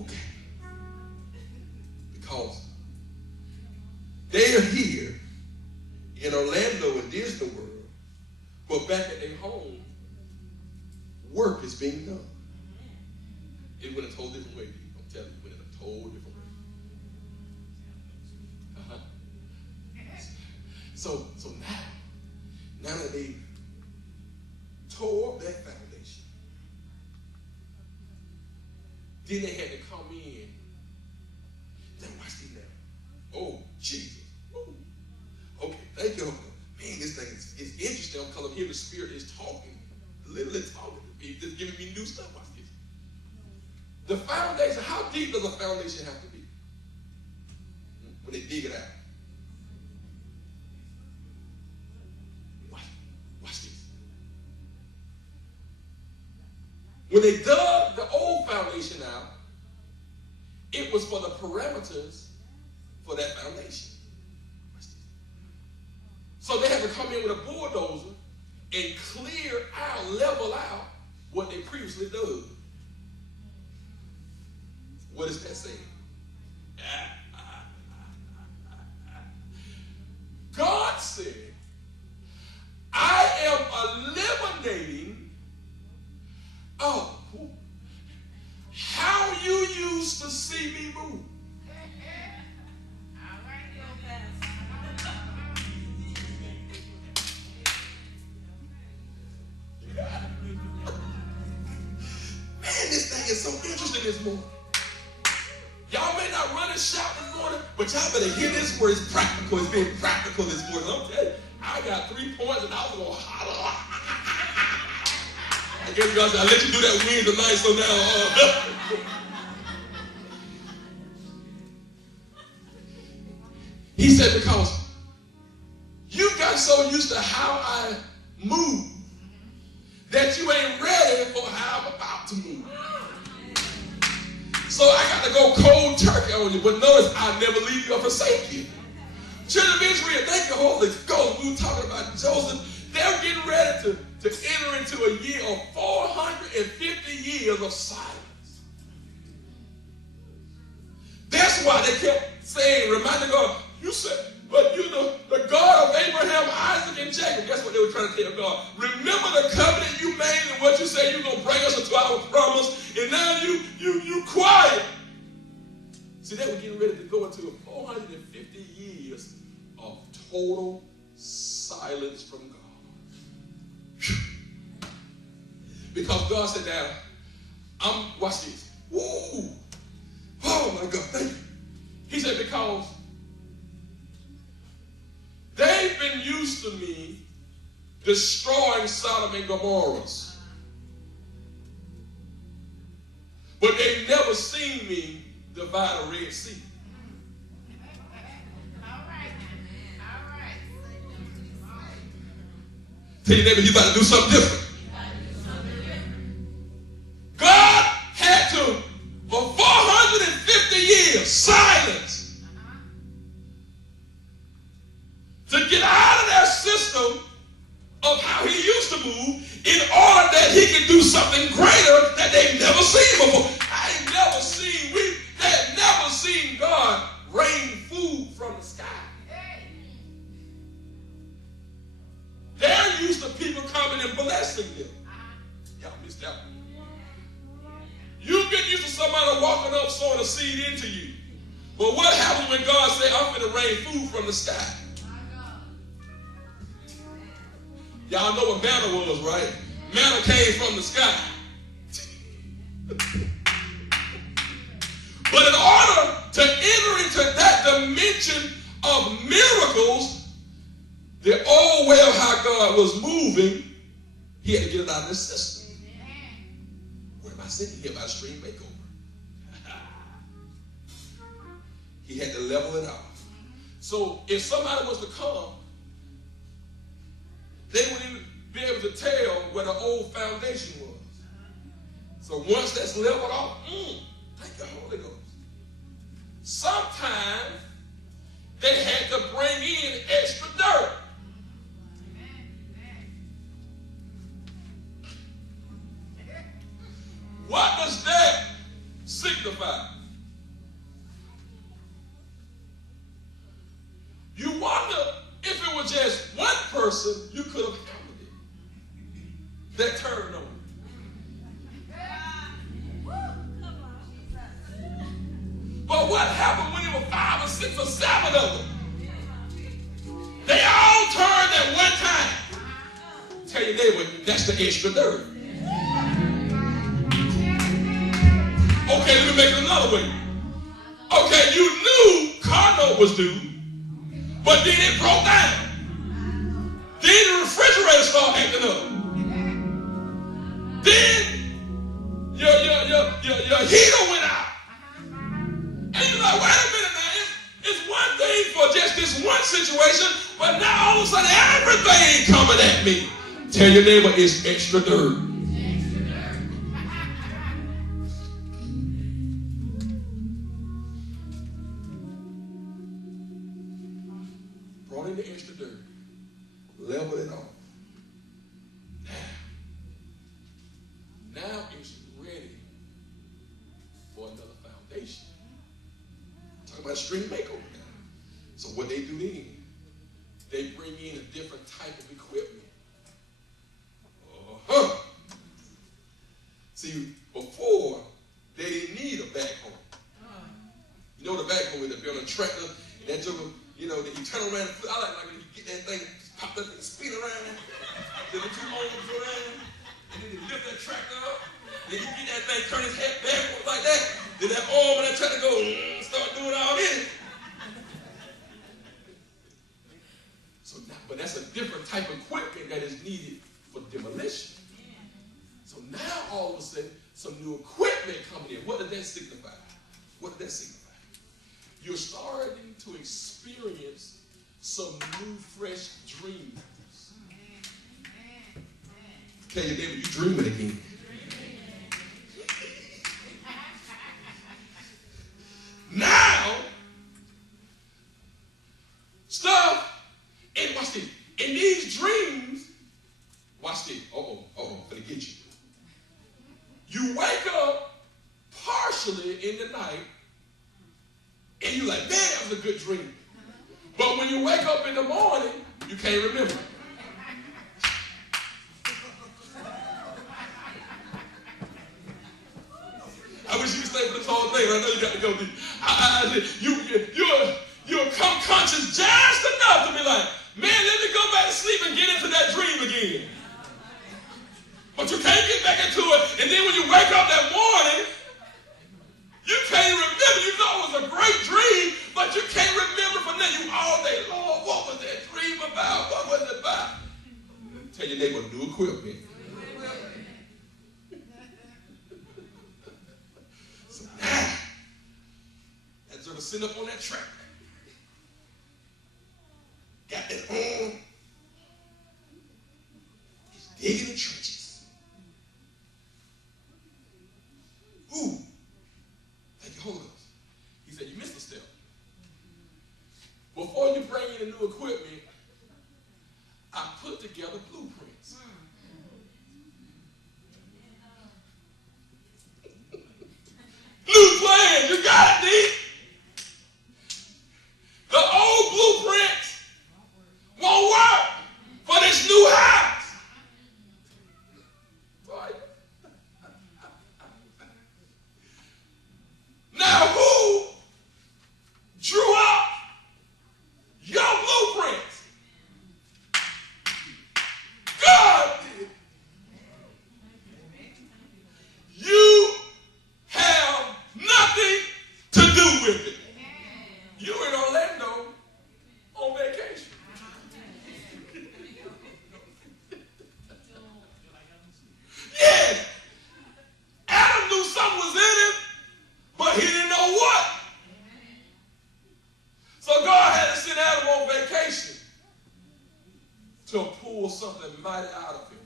Okay. Because they are here in Orlando and Disney World, but back at their home, work is being done. It went a total different way. I'm telling you, it went in a total different way. So now that they tore up that foundation, then they had to come in. Now watch this now. Oh, Jesus. Ooh. Okay, thank you. Man, this thing is interesting because I'm hearing the Spirit is talking, literally talking to me, just giving me new stuff. Watch this. The foundation, how deep does a foundation have to be when they dig it out? Watch this. When they dug the old foundation out, it was for the parameters for that foundation. Watch this. So they had to come in with a bulldozer and clear out, level out what they previously dug. What is that saying? God said, I am eliminating how you used to see me move. Man, this thing is so interesting this morning. Y'all may not run and shout this morning, but y'all better hear this word. It's practical. It's being practical this morning. I'm telling you, I got 3 points and I was going to holler. I guess God said, I'll let you do that Wednesday night, so now. He said, because you got so used to how I move that you ain't ready for how I'm about to move. So I got to go cold turkey on you. But notice, I'll never leave you or forsake you. Children of Israel, thank you, Holy Ghost. We were talking about Joseph. They're getting ready to enter into a year of 450 years of silence. That's why they kept saying, reminding God, you said, but you know, the God of Abraham, Isaac, and Jacob. Guess what they were trying to tell God? Remember the covenant you made and what you said you're going to bring us into our promise, and now you quiet. See, they were getting ready to go into 450 years of total silence from God. Because God said, now, watch this. Woo! Oh my God, thank you. He said, because they've been used to me destroying Sodom and Gomorrah. But they've never seen me divide a Red Sea. All right. Tell your neighbor, you got to do something different. God had to, for 450 years, silence, to get out of their system of how he used to move in order that he could do something greater that they've never seen before. They had never seen God rain food from the sky. They're used to people coming and blessing them. Y'all missed that one. You get used to somebody walking up sowing a seed into you. But what happens when God says, I'm going to rain food from the sky? Y'all know what manna was, right? Manna came from the sky. But in order to enter into that dimension of miracles, the old way of how God was moving, he had to get it out of his system. What am I saying here about stream makeover? He had to level it out. So if somebody was to come, they wouldn't even be able to tell where the old foundation was. So once that's leveled off, thank the Holy Ghost. Sometimes they had to bring in extra dirt. What does that signify? signify? You wonder if it was just one person you could have handled it that turned on you. But what happened when there were 5 or 6 or 7 of them? They all turned at one time. Tell your neighbor, that's the extra third. Okay, let me make it another way. Okay, you knew car note was due, but then it broke down. Then the refrigerator started acting up. Then your heater went out. And you're like, wait a minute now, it's one thing for just this one situation, but now all of a sudden everything coming at me. Tell your neighbor it's extra dirt. Brought in the extra dirt. Leveled it off. Now it's ready for another foundation. Talking about stream makeover now. So what they do then, they bring in a different type of equipment. See, before, they didn't need a backhoe. You know the backhoe is to be on a tractor, and that joker, you know, that you turn around, I like when you get that thing, pop that thing, spin around, then the 2 arms go around, and then you lift that tractor up, then you get that thing, turn his head backwards like that, then that arm and that tractor go, start doing all this. So now, but that's a different type of equipment that is needed for demolition. So now all of a sudden, some new equipment coming in. What does that signify? What does that signify? You're starting to experience some new, fresh dreams. Tell your neighbor, you dreaming again. Now, stuff, and watch this. In these dreams, watch this. Gonna get you. You wake up partially in the night, and you're like, man, that was a good dream. But when you wake up in the morning, you can't remember. I wish you could stay for this whole thing. I know you got to go. You'll come conscious just enough to be like, man, let me go back to sleep and get into that dream again. But you can't get back into it. And then when you wake up that morning, you can't remember. You know it was a great dream, but you can't remember from there. You all day long, what was that dream about? What was it about? Tell your neighbor, new equipment. So now, that's going to sit up on that track. Got that on. He's digging the trenches. Ooh. Thank you, Holy Ghost. He said, you missed a step. Before you bring in the new equipment, I put together blueprints. New plan, you got it, D. The old blueprints won't work for this new house. Right? Now who drew up your blueprints? God did. You have nothing to do with it. You in Orlando on vacation. Yes. Adam knew something was in him, but he didn't know what. So God had to send Adam on vacation to pull something mighty out of him.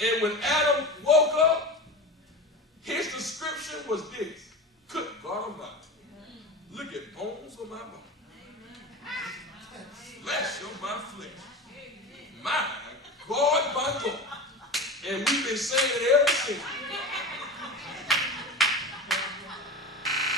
And when Adam woke up, his description was this.